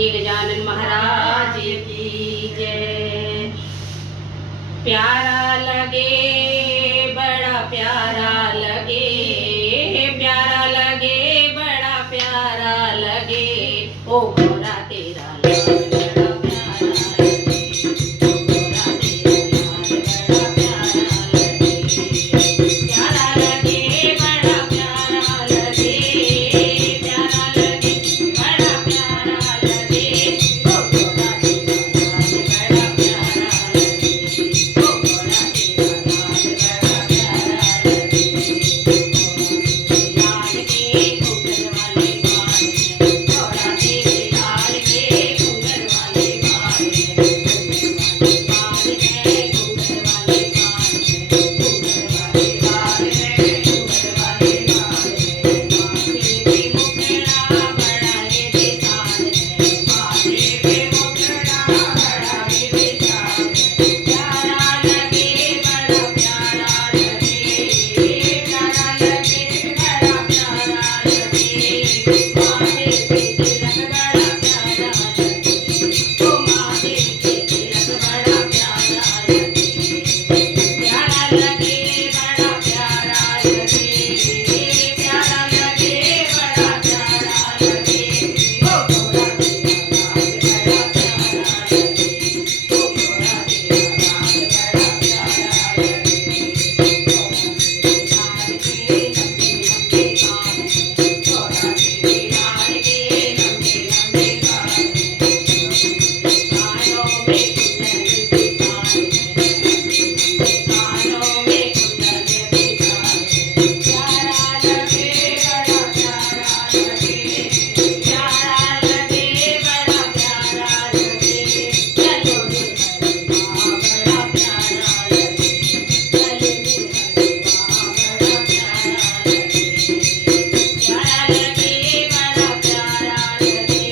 बोलिए गजानन महाराज की जय। प्यारा लगे, बड़ा प्यारा लगे, प्यारा लगे, बड़ा प्यारा लगे, ओ गोरा तेरा लाल बड़ा प्यारा लगे, ओ गोरा तेरा लाल बड़ा प्यारा लगे, प्यारा लगे, बड़ा प्यारा लगे, प्यारा लगे, बड़ा प्यारा लगे, ओ गोरा तेरा लाल बड़ा प्यारा लगे, ओ गोरा तेरा लाल बड़ा प्यारा लगे, लाल के घूंघट वाले बाल, गोरा तेरे लाल के घूंघट वाले बाल, घूंघट वाले बाल है, घूंघट वाले बाल है, घूंघट वाले बाल है, घूंघट वाले बाल है, माथे पे मुखड़ा बड़ा ये विशाल है, माथे पे मुखड़ा बड़ा ये विशाल है, प्यारा लगे, बड़ा प्यारा लगे, प्यारा लगे, बड़ा प्यारा लगे, माथे पे तिलक बड़ा प्यारा लगे, ओ माथे पे तिलक बड़ा प्यारा लगे, प्यारा लगे, बड़ा प्यारा लगे, प्यारा लगे, बड़ा प्यारा लगे, ओ गोरा तेरा लाल बड़ा प्यारा लगे, ओ गोरा तेरा लाल बड़ा प्यारा लगे, लाल के लंबे लंबे कान है, गोरा तेरे लाल के लंबे लंबे कान है, कानों में कुंडल विशाल है, कानों में कुंडल विशाल है, प्यारा लगे, बड़ा प्यारा लगे, प्यारा लगे, बड़ा प्यारा लगे, चलो निहलवा बड़ा प्यारा लगे, चलो निहलवा बड़ा प्यारा लगे, प्यारा लगे, बड़ा प्यारा लगे,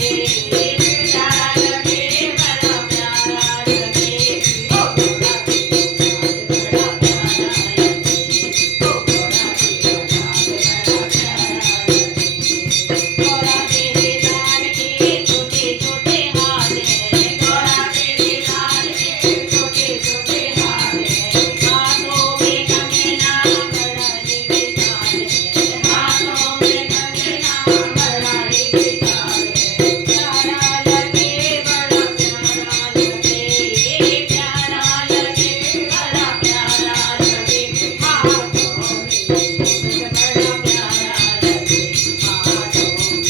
प्यारा लगे, बड़ा प्यारा लगे, ओ गोरा तेरा लाल बड़ा प्यारा लगे, ओ गोरा तेरा लाल बड़ा प्यारा लगे, गोरा तेरे लाल के छोटे छोटे हाथ है, गोरा तेरे लाल के छोटे छोटे हाथ है, हाथों में कंगना बड़ा ही विशाल है, हाथों में कंगना बड़ा ही विशाल है, प्यारा लगे, बड़ा प्यारा लगे, प्यारा लगे, बड़ा प्यारा लगे, हाथों में घूंघट बड़ा प्यारा लगे, हाथों में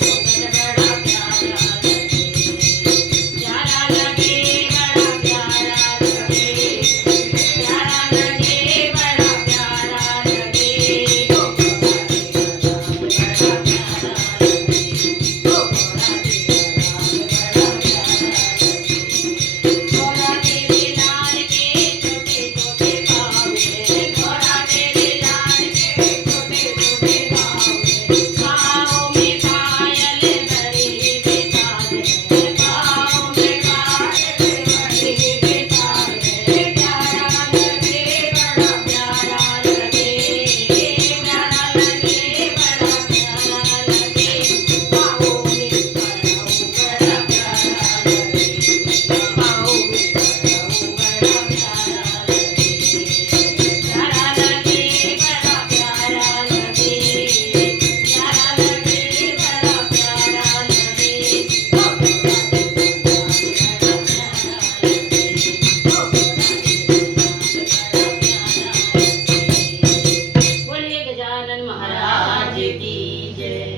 घूंघट बड़ा प्यारा लगे, प्यारा लगे, बड़ा प्यारा लगे, प्यारा लगे, बड़ा प्यारा लगे, ओ गोरा तेरा लाल बड़ा प्यारा लगे, ओ गोरा तेरा लाल बड़ा प्यारा लगे, गोरा तेरे लाल के छोटे छोटे पाँव है, गोरा तेरे लाल के छोटे छोटे पाँव है, पाँव में पायल बड़ी ही विशाल है, पाँव में पायल बड़ी ही विशाल है, प्यारा लगे, बड़ा प्यारा लगे, प्यारा लगे, बड़ा प्यारा लगे, पाँव में पड़ाऊ बड़ा प्यारा लगे, पाँव में पड़ाऊ बड़ा प्यारा लगे, प्यारा लगे, बड़ा प्यारा लगे, प्यारा लगे, बड़ा प्यारा लगे, ओ गोरा तेरा लाल बड़ा प्यारा लगे, ओ गोरा तेरा लाल बड़ा प्यारा लगे। बोलिए गजानन महाराज की जय।